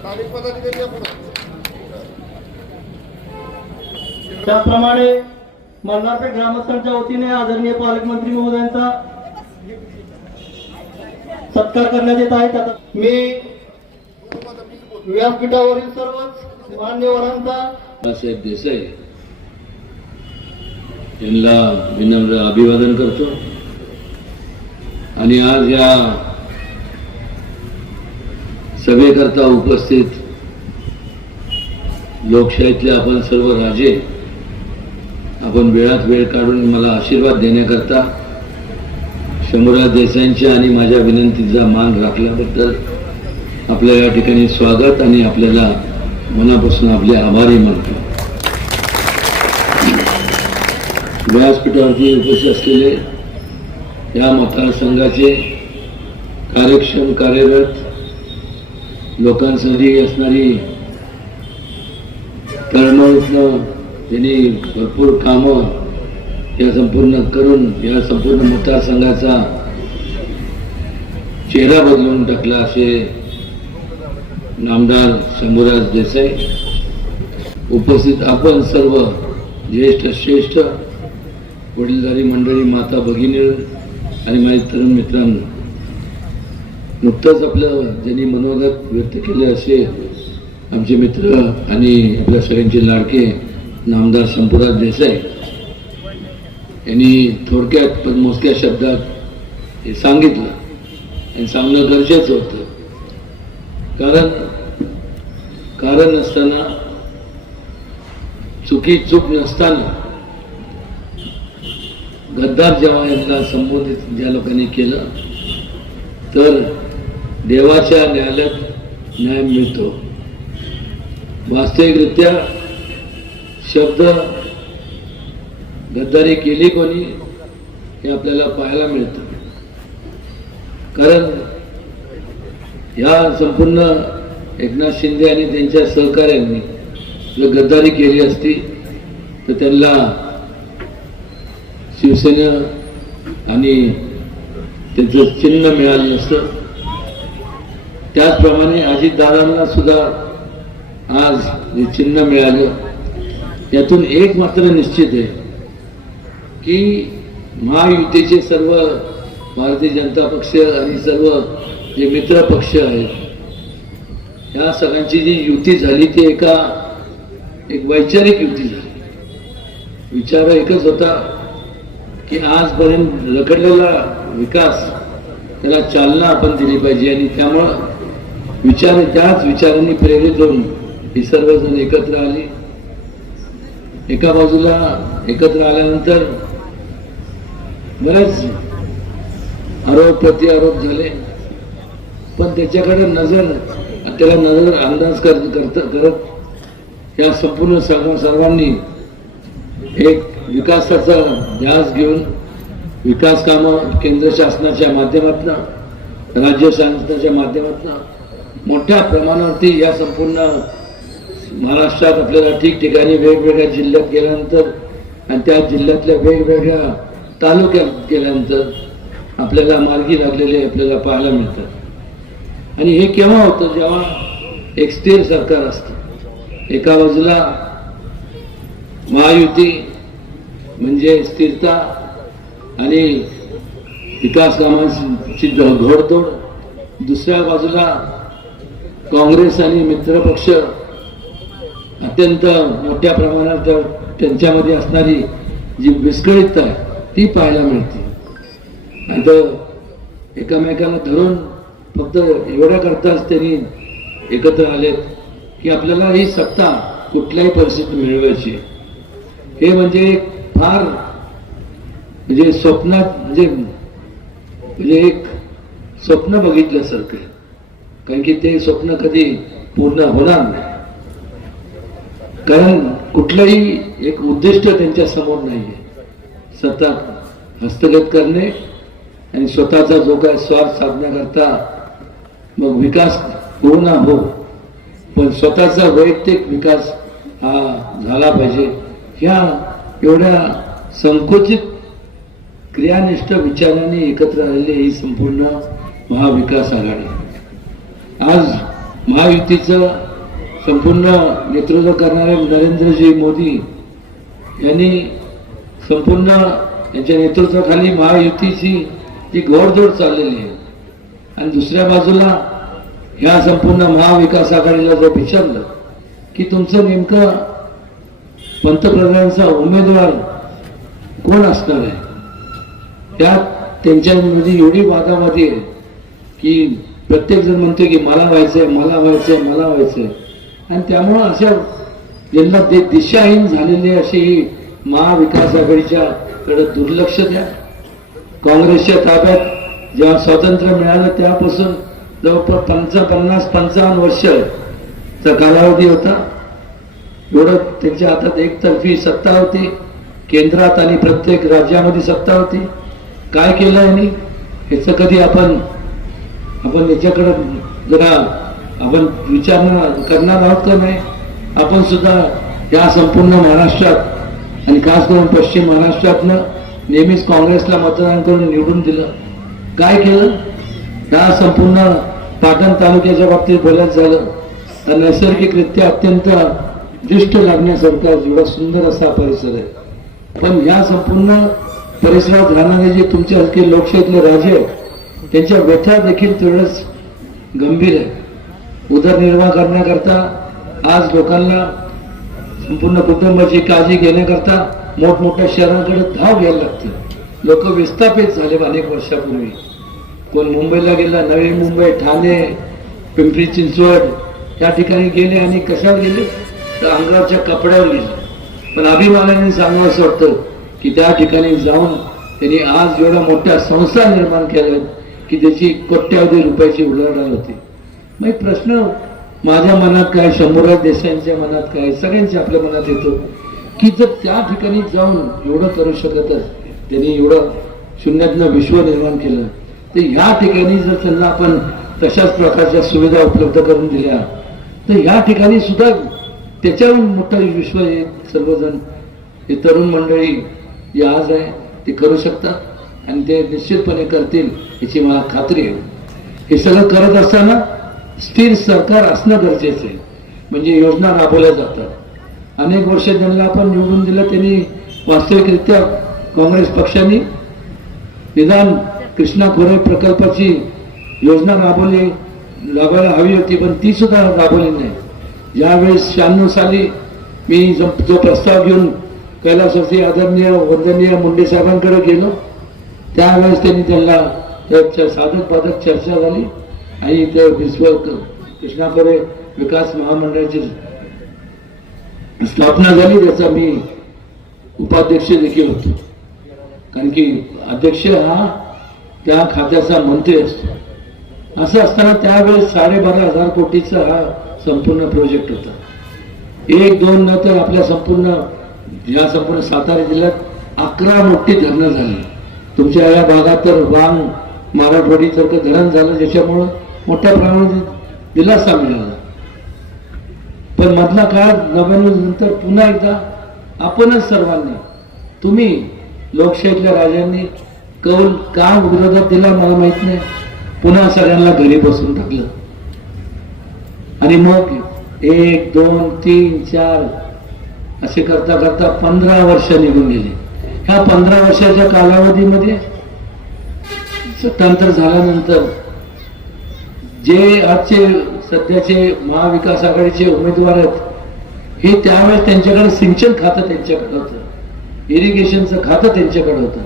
स्थानिक पदाधिकारी त्याचप्रमाणे मल्हारपेठ ग्रामस्थांच्या वतीने आदरणीय पालकमंत्री महोदयांचा सत्कार करण्यात येत आहे. त्याचा मी व्यासपीठावरील सर्वच मान्यवरांचा बाळासाहेब देसाई यांना विनम्र अभिवादन करतो. आणि आज या सभेकरता उपस्थित लोकशाहीतले आपण सर्व राजे आपण वेळात वेळ काढून मला आशीर्वाद देण्याकरता शंभूराज देसाईंच्या आणि माझ्या विनंतीचा मान राखल्याबद्दल आपल्या या ठिकाणी स्वागत आणि आपल्याला मनापासून आपले आभारी मानतो. व्यासपीठावरती उपस्थित असलेले या मतदारसंघाचे कार्यक्षम कार्यरत लोकांसाठी असणारी तळमळीतनं त्यांनी भरपूर कामं या संपूर्ण करून या संपूर्ण मतदारसंघाचा चेहरा बदलून टाकला असे नामदार शंभूराज देसाई. उपस्थित आपण सर्व ज्येष्ठ श्रेष्ठ वडीलधारी मंडळी माता भगिनी आणि माझे तरुण मित्रांनो नुकतंच आपलं ज्यांनी मनोगत व्यक्त केले असे आमचे मित्र आणि आपल्या सगळ्यांचे लाडके नामदार शंभूराज देसाई यांनी थोडक्यात पण मोजक्या शब्दात हे सांगितलं. आणि सांगणं गरजेचं होतं. कारण कारण नसताना चुकी चूक नसताना गद्दार जेव्हा यांना संबोधित ज्या लोकांनी केलं तर देवाच्या न्यायालयात न्याय मिळतो. वास्तविकरित्या शब्द गद्दारी केली कोणी हे आपल्याला पाहायला मिळतं. कारण या संपूर्ण एकनाथ शिंदे आणि त्यांच्या सहकार्यांनी जर गद्दारी केली असती तर त्यांना शिवसेना आणि त्यांचं चिन्ह मिळालं नसतं. त्याचप्रमाणे अजितदादांना सुद्धा आज हे चिन्ह मिळालं. यातून एक मात्र निश्चित आहे की महायुतीचे सर्व भारतीय जनता पक्ष आणि सर्व जे मित्र पक्ष आहेत या सगळ्यांची जी युती झाली ती एका एक वैचारिक युती झाली. विचार एकच होता की आजपर्यंत रखडलेला विकास त्याला चालना आपण दिली पाहिजे आणि त्यामुळं विचार त्याच विचारांनी प्रेरित होऊन ही सर्वजण एकत्र आली. एका बाजूला एकत्र आल्यानंतर बरेच आरोप प्रत्यारोप झाले. पण त्याच्याकडे नजर त्याला नजर अंदाज कर करत करत या संपूर्ण सर्व सर्वांनी एक विकासाचा ध्यास घेऊन विकास कामं केंद्र शासनाच्या माध्यमातून राज्य शासनाच्या माध्यमातून मोठ्या प्रमाणावरती या संपूर्ण महाराष्ट्रात आपल्याला ठिकठिकाणी वेगवेगळ्या जिल्ह्यात गेल्यानंतर आणि त्या जिल्ह्यातल्या वेगवेगळ्या तालुक्यात गेल्यानंतर आपल्याला मार्गी लागलेले आपल्याला पाहायला मिळतात. आणि हे केव्हा होतं? जेव्हा एक स्थिर सरकार असतं. एका बाजूला महायुती म्हणजे स्थिरता आणि विकास कामांची घोडतोड दुसऱ्या बाजूला काँग्रेस आणि मित्रपक्ष अत्यंत मोठ्या प्रमाणात त्यांच्यामध्ये असणारी जी विस्कळीतता आहे ती पाहायला मिळते आणि तर एकामेकाला धरून फक्त एवढ्या करताच त्यांनी एकत्र आलेत की आपल्याला ही सत्ता कुठल्याही परिस्थितीत मिळवायची हे म्हणजे एक फार म्हणजे स्वप्नात म्हणजे म्हणजे एक स्वप्न बघितल्यासारखं आहे. कारण की ते स्वप्न कधी पूर्ण होणार नाही. कारण कुठलंही एक उद्दिष्ट त्यांच्यासमोर नाहीये. सतत हस्तगत करणे आणि स्वतःचा जो काय स्वार्थ साधण्याकरता मग विकास हो ना हो. पण स्वतःचा वैयक्तिक विकास हा झाला पाहिजे. ह्या एवढ्या संकुचित क्रियानिष्ठ विचारांनी एकत्र आलेली ही संपूर्ण महाविकास आघाडी. आज महायुतीचं संपूर्ण नेतृत्व करणारे नरेंद्रजी मोदी यांनी संपूर्ण यांच्या नेतृत्वाखाली महायुतीची जी घोडदौड चाललेली आहे. आणि दुसऱ्या बाजूला ह्या संपूर्ण महाविकास आघाडीला जर विचारलं की तुमचं नेमकं पंतप्रधानांचा उमेदवार कोण असणार आहे? त्यात त्यांच्यामध्ये एवढी वादावादी आहे की प्रत्येक जण म्हणतो की मला व्हायचंय मला व्हायचंय मला व्हायचंय. आणि त्यामुळं अशा यांना ते दिशाहीन झालेले असे ही महाविकास आघाडीच्या कडे दुर्लक्ष द्या. काँग्रेसच्या ताब्यात जेव्हा स्वातंत्र्य मिळालं त्यापासून जवळपास पंचा पन्नास पंचावन्न वर्षचा कालावधी होता. एवढं त्यांच्या हातात एकतर्फी सत्ता होती. केंद्रात आणि प्रत्येक राज्यामध्ये सत्ता होती. काय केलं यांनी? ह्याचं कधी आपण आपण याच्याकडं जरा आपण विचार करणार आहोत का नाही? आपण सुद्धा या संपूर्ण महाराष्ट्रात आणि खास करून पश्चिम महाराष्ट्रातनं नेहमीच काँग्रेसला मतदान करून निवडून दिलं. काय केलं? या संपूर्ण पाटण तालुक्याच्या बाबतीत बोलायचं झालं तर नैसर्गिकरित्या अत्यंत दृष्ट लागण्यासारखा एवढा सुंदर असा परिसर आहे. पण या संपूर्ण परिसरात राहणारे जे तुमच्यासारखे लोकशाहीतले राजे आहेत त्यांच्या व्यथा देखील तेवढंच गंभीर आहे उदरनिर्वाह करण्याकरता आज लोकांना संपूर्ण कुटुंबाची काळजी घेण्याकरता मोठमोठ्या शहरांकडे धाव घ्यायला लागते. लोक विस्थापित झाले अनेक वर्षापूर्वी. कोण मुंबईला गेला नवी मुंबई ठाणे पिंपरी चिंचवड या ठिकाणी गेले आणि कशात गेले? तर अंगावरच्या कपड्यावर गेले. पण अभिमानाने सांगावं असं वाटतं की त्या ठिकाणी जाऊन त्यांनी आज एवढ्या मोठ्या संस्था निर्माण केल्या की त्याची कोट्यावधी रुपयाची उलाढाल होती. मग एक प्रश्न माझ्या मनात काय शंभूराज देसाईंच्या मनात काय सगळ्यांच्या आपल्या मनात येतो की जर त्या ठिकाणी जाऊन एवढं करू शकतच त्यांनी एवढं शून्यातनं विश्व निर्माण केलं तर ह्या ठिकाणी जर त्यांना आपण तशाच प्रकारच्या सुविधा उपलब्ध करून दिल्या तर ह्या ठिकाणी सुद्धा त्याच्याहून मोठं विश्व हे सर्वजण हे तरुण मंडळी जे आज आहे ते करू शकतात आणि ते निश्चितपणे करतील. याची मला खात्री आहे. हे सगळं करत असताना स्थिर सरकार असणं गरजेचं आहे. म्हणजे योजना राबवल्या जातात. अनेक वर्ष ज्यांना आपण निवडून दिलं त्यांनी वास्तविकरित्या काँग्रेस पक्षाने. निदान कृष्णा खोरे प्रकल्पाची योजना राबवली राबवायला हवी होती पण ती सुद्धा राबवली नाही. ज्यावेळेस शहाण्णव साली मी जो जो प्रस्ताव घेऊन कैलासवरती आदरणीय वंदनीय मुंडे साहेबांकडे गेलो त्यावेळेस त्यांनी त्यांना त्या साधक बाधक चर्चा झाली आणि ते विश्व कृष्णापुरे विकास महामंडळाची स्थापना झाली त्याचा मी उपाध्यक्ष देखील होतो. कारण की अध्यक्ष हा त्या खात्याचा मंत्री असतो. असं असताना त्यावेळेस साडेबारा हजार कोटीचा हा संपूर्ण प्रोजेक्ट होता. एक दोन नंतर आपल्या संपूर्ण या संपूर्ण सातारा जिल्ह्यात अकरा मोठी धरणं झाली. तुमच्या या भागात तर वांग मराठवाडीसारखं धरण झालं ज्याच्यामुळं मोठ्या प्रमाणात दिलासा मिळाला. पण मधला काळ नव्याण्णव नंतर पुन्हा एकदा आपणच सर्वांनी तुम्ही लोकशाहीतल्या राजांनी कौल का विरोधात दिला मला माहीत नाही. पुन्हा सगळ्यांना घरी बसून टाकलं. आणि मग एक दोन तीन चार असे करता करता पंधरा वर्ष निघून गेले. ह्या पंधरा वर्षाच्या कालावधीमध्ये सत्तांतर झाल्यानंतर जे आजचे सध्याचे महाविकास आघाडीचे उमेदवार आहेत हे त्यावेळेस त्यांच्याकडे सिंचन खातं त्यांच्याकडे होतं. इरिगेशनचं खातं त्यांच्याकडे होतं.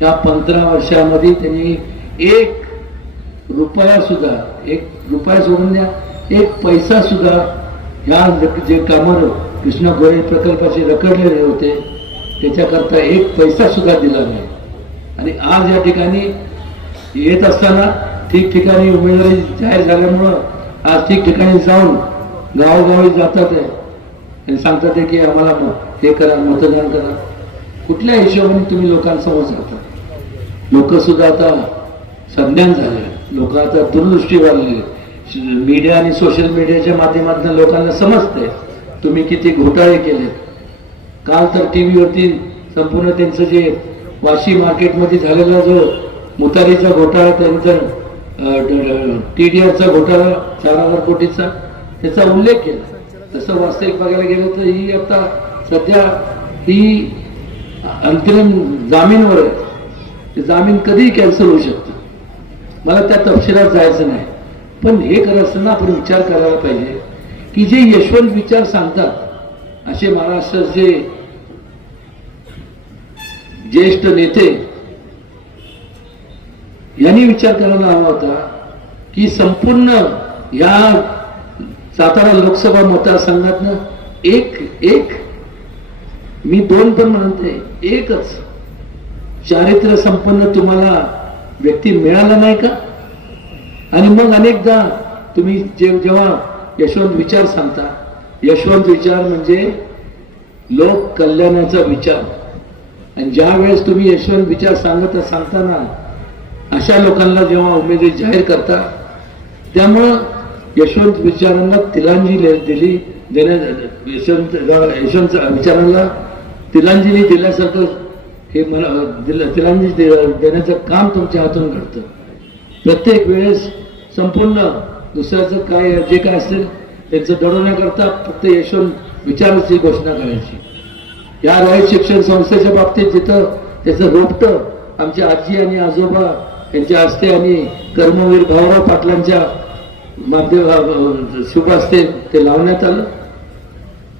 या पंधरा वर्षामध्ये त्यांनी एक रुपया सुद्धा एक रुपया सोडून द्या एक पैसा सुद्धा ह्या जे कामं कृष्ण गोरे प्रकल्पाचे रखडलेले होते त्याच्याकरता एक पैसा सुद्धा दिला नाही. आणि आज या ठिकाणी येत असताना ठिकठिकाणी उमेदवारी जाहीर झाल्यामुळं आज ठिकठिकाणी जाऊन गावोगावी जातात आहे आणि सांगतात की आम्हाला हे करा मतदान करा. कुठल्या हिशोबाने तुम्ही लोकांसमोर जाता? लोक सुद्धा आता संज्ञान झाले. लोक आता दूरदृष्टी वाढलेले मीडिया आणि सोशल मीडियाच्या माध्यमातून लोकांना समजते तुम्ही किती घोटाळे केले काल तर टी व्हीवरती संपूर्ण त्यांचं जे वाशी मार्केटमध्ये झालेला जो मुतारीचा घोटाळा त्यांचा टी डी आरचा घोटाळा चार हजार कोटीचा त्याचा उल्लेख केला. तसं वास्तविक बघायला गेलं तर ही आता सध्या ही अंतरिम जामीनवर आहे. ते जामीन कधीही कॅन्सल होऊ शकतं. मला त्या तपशिलात जायचं नाही. पण हे करत असताना आपण विचार करायला पाहिजे की जे यशवंत विचार सांगतात असे महाराष्ट्राचे ज्येष्ठ नेते यांनी विचार करायला हवा होता की संपूर्ण या सातारा लोकसभा मतदारसंघातनं एक एक मी दोन पण म्हणते एकच चारित्र्य संपन्न तुम्हाला व्यक्ती मिळाला नाही का? आणि मग अनेकदा तुम्ही जे जेव्हा यशवंत विचार सांगता यशवंत विचार म्हणजे लोक कल्याणाचा विचार. आणि ज्या वेळेस तुम्ही यशवंत विचार सांगत सांगताना अशा लोकांना जेव्हा उमेदवारी जाहीर करता त्यामुळं यशवंत विचारांना तिलांजली दिली देण्या यशवंत यशवंत विचारांना तिलांजली दिल्यासारखं हे मला दिलं तिलांजली देण्याचं काम तुमच्या हातून घडतं. प्रत्येक वेळेस संपूर्ण दुसऱ्याचं काय जे काय असेल त्यांचं दडवण्याकरता फक्त यशवंत विचाराची घोषणा करायची. या रयत शिक्षण संस्थेच्या बाबतीत जिथं त्याचं रोपटं आमच्या आजी आणि आजोबा यांच्या हस्ते आणि कर्मवीर भाऊराव पाटलांच्या माध्यम शुभ हस्ते ते लावण्यात आलं.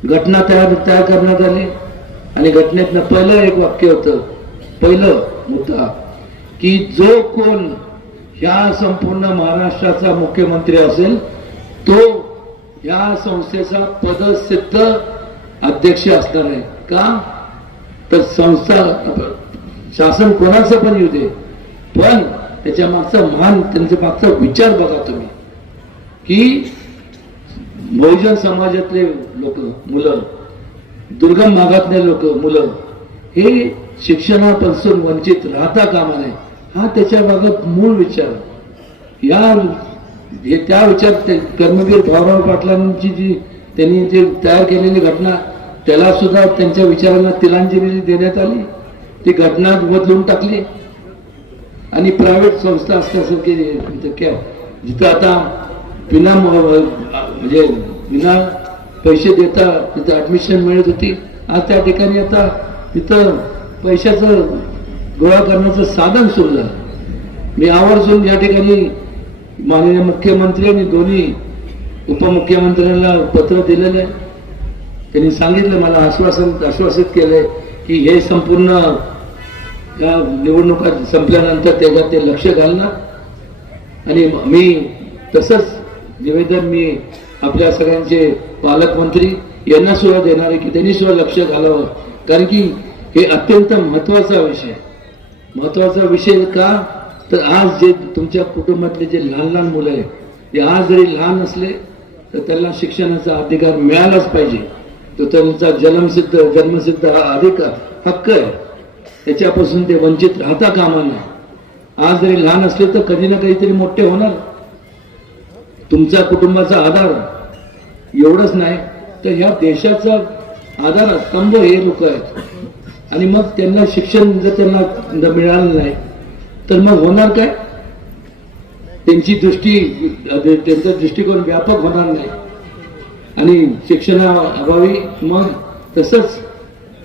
घटना तयार तयार करण्यात आली. आणि घटनेतनं पहिलं एक वाक्य होतं पहिलं मुद्दा की जो कोण ह्या संपूर्ण महाराष्ट्राचा मुख्यमंत्री असेल तो या संस्थेचा पदसिद्ध अध्यक्ष असणार आहे. का? तर संस्था शासन कोणाचं पण येऊ दे. पण त्याच्या मागचा मान त्यांच्या मागचा विचार बघा तुम्ही. की बहुजन समाजातले लोक मुलं दुर्गम भागातले लोक मुलं हे शिक्षणापासून वंचित राहता कामा नये हा त्याच्या भागात मूळ विचार. या हे त्या विचार कर्मवीर भाऊराव पाटलांची जी त्यांनी जे तयार केलेली घटना त्याला सुद्धा त्यांच्या विचारांना तिलांजली देण्यात आली. ती घटना बदलून टाकली. आणि प्रायव्हेट संस्था असल्यासारखी तिथं जिथं आता विना म्हणजे विना पैसे देता तिथं ॲडमिशन मिळत होती. आज त्या ठिकाणी आता तिथं पैशाचं गोळा करण्याचं साधन सुरू झालं. मी आवर्जून या ठिकाणी माननीय मुख्यमंत्री आणि दोन्ही उपमुख्यमंत्र्यांना पत्र दिलेलं आहे. त्यांनी सांगितलं मला आश्वासन आश्वासित केलं की हे संपूर्ण या निवडणुका संपल्यानंतर त्याच्यात ते लक्ष घालणार. आणि मी तसंच निवेदन मी आपल्या सगळ्यांचे पालकमंत्री यांना सुद्धा देणार आहे की त्यांनी सुद्धा लक्ष घालावं. कारण की हे अत्यंत महत्त्वाचा विषय महत्त्वाचा विषय का? तर आज जे तुमच्या कुटुंबातले जे लहान लहान मुलं आहेत ते आज जरी लहान असले तर त्यांना शिक्षणाचा अधिकार मिळालाच पाहिजे. तो त्यांचा जन्मसिद्ध जन्मसिद्ध हा अधिकार हक्क आहे. त्याच्यापासून ते वंचित राहता कामा नाही आज जरी लहान असले तर कधी ना कधीतरी मोठे होणार. तुमचा कुटुंबाचा आधार एवढंच नाही तर ह्या देशाचा आधार स्तंभ हे लोक आहेत. आणि मग त्यांना शिक्षण जर त्यांना मिळालं नाही तर मग होणार काय? त्यांची दृष्टी त्यांचा दृष्टिकोन व्यापक होणार नाही. आणि शिक्षणाअभावी मग तसंच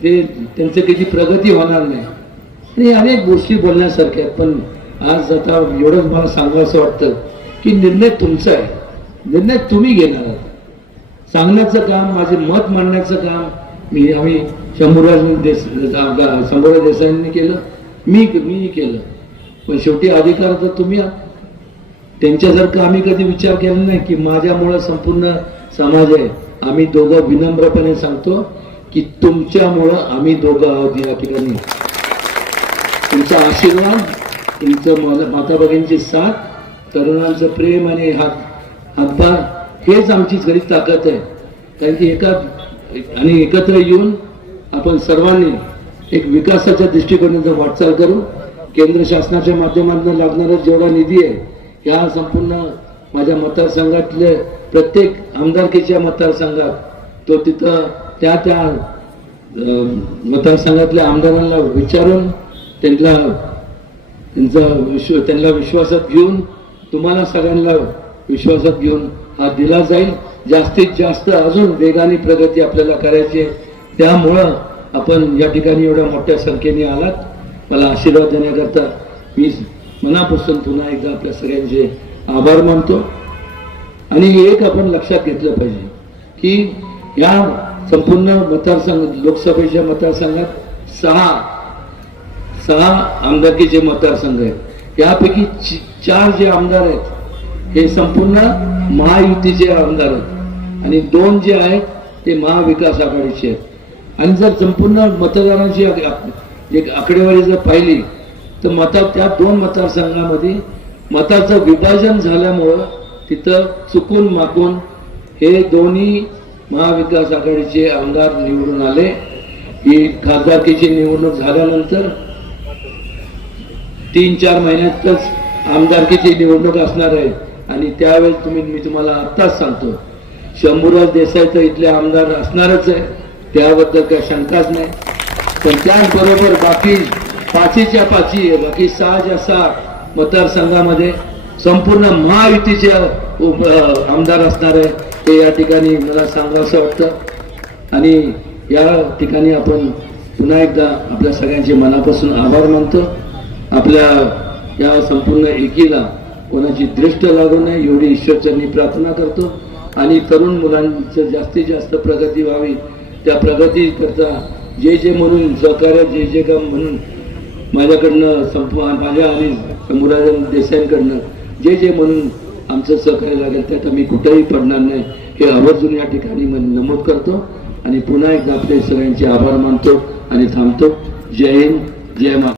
ते त्यांचं किती प्रगती होणार नाही. अनेक गोष्टी बोलण्यासारख्या आहेत. पण आज आता एवढंच मला सांगावं असं वाटतं की निर्णय तुमचा आहे. निर्णय तुम्ही घेणार आहात. सांगण्याचं काम माझे मत मांडण्याचं काम मी आम्ही शंभूराज देस शंभूराज देसाईंनी केलं मी मीही केलं. पण शेवटी अधिकार तर तुम्ही आहात. त्यांच्यासारखं आम्ही कधी विचार केला नाही की माझ्यामुळं संपूर्ण समाज आहे. आम्ही दोघं विनम्रपणे सांगतो की तुमच्यामुळं आम्ही दोघं आहोत या ठिकाणी. तुमचा आशीर्वाद तुमचं माता भगिनीची साथ तरुणांचं प्रेम आणि हात हातभार हेच आमची खरी ताकद आहे. कारण की एका आणि एकत्र येऊन आपण सर्वांनी एक विकासाच्या दृष्टिकोनाचा वाटचाल करू केंद्र शासनाच्या माध्यमातून लागणारा जेवढा निधी आहे ह्या संपूर्ण माझ्या मतदारसंघातले प्रत्येक आमदारकीच्या मतदारसंघात तो तिथं त्या त्या मतदारसंघातल्या आमदारांना विचारून त्यांना त्यांचा विश्व त्यांना विश्वासात घेऊन तुम्हाला सगळ्यांना विश्वासात घेऊन हा दिला जाईल. जास्तीत जास्त अजून वेगाने प्रगती आपल्याला करायची आहे. त्यामुळं आपण या ठिकाणी एवढ्या मोठ्या संख्येने आलात. मला आशीर्वाद देण्याकरता मी मनापासून पुन्हा एकदा आपल्या सगळ्यांचे आभार मानतो. आणि एक आपण लक्षात घेतलं पाहिजे की या संपूर्ण मतदारसंघ लोकसभेच्या मतदारसंघात सहा सहा आमदारकीचे मतदारसंघ आहेत यापैकी चार जे आमदार आहेत हे संपूर्ण महायुतीचे आमदार आहेत आणि दोन जे आहेत ते महाविकास आघाडीचे आहेत. आणि जर संपूर्ण मतदारांची एक आकडेवारी जर पाहिली तर मता त्या दोन मतदारसंघामध्ये मताचं विभाजन झाल्यामुळं तिथं चुकून माकून हे दोन्ही महाविकास आघाडीचे आमदार निवडून आले. की खासदारकीची निवडणूक झाल्यानंतर तीन चार महिन्यातच आमदारकीची निवडणूक असणार आहे. आणि त्यावेळेस तुम्ही मी तुम्हाला आत्ताच सांगतो शंभूराज देसाई इथले आमदार असणारच आहे. त्याबद्दल काही शंकाच नाही. पण त्याचबरोबर बाकी पाचीच्या पाची आहे बाकी सहाच्या सहा मतदारसंघामध्ये संपूर्ण महायुतीचे आमदार असणार आहे. ते या ठिकाणी मला सांगावंसं वाटतं. आणि या ठिकाणी आपण पुन्हा एकदा आपल्या सगळ्यांचे मनापासून आभार मानतो. आपल्या या संपूर्ण एकीला कोणाची दृष्ट लागू नये एवढी ईश्वरचरणी प्रार्थना करतो. आणि तरुण मुलांचं जास्तीत जास्त प्रगती व्हावी. त्या प्रगती करता जे जे म्हणून सहकार्य जे जे काम म्हणून माझ्याकडनं संप माझ्या आणि मुलाजन देसाईंकडनं जे जे म्हणून आमचं सहकार्य लागेल त्यात आम्ही कुठेही पडणार नाही. हे आवर्जून या ठिकाणी नमूद करतो आणि पुन्हा एकदा आपले सगळ्यांचे आभार मानतो आणि थांबतो. जय हिंद जय मा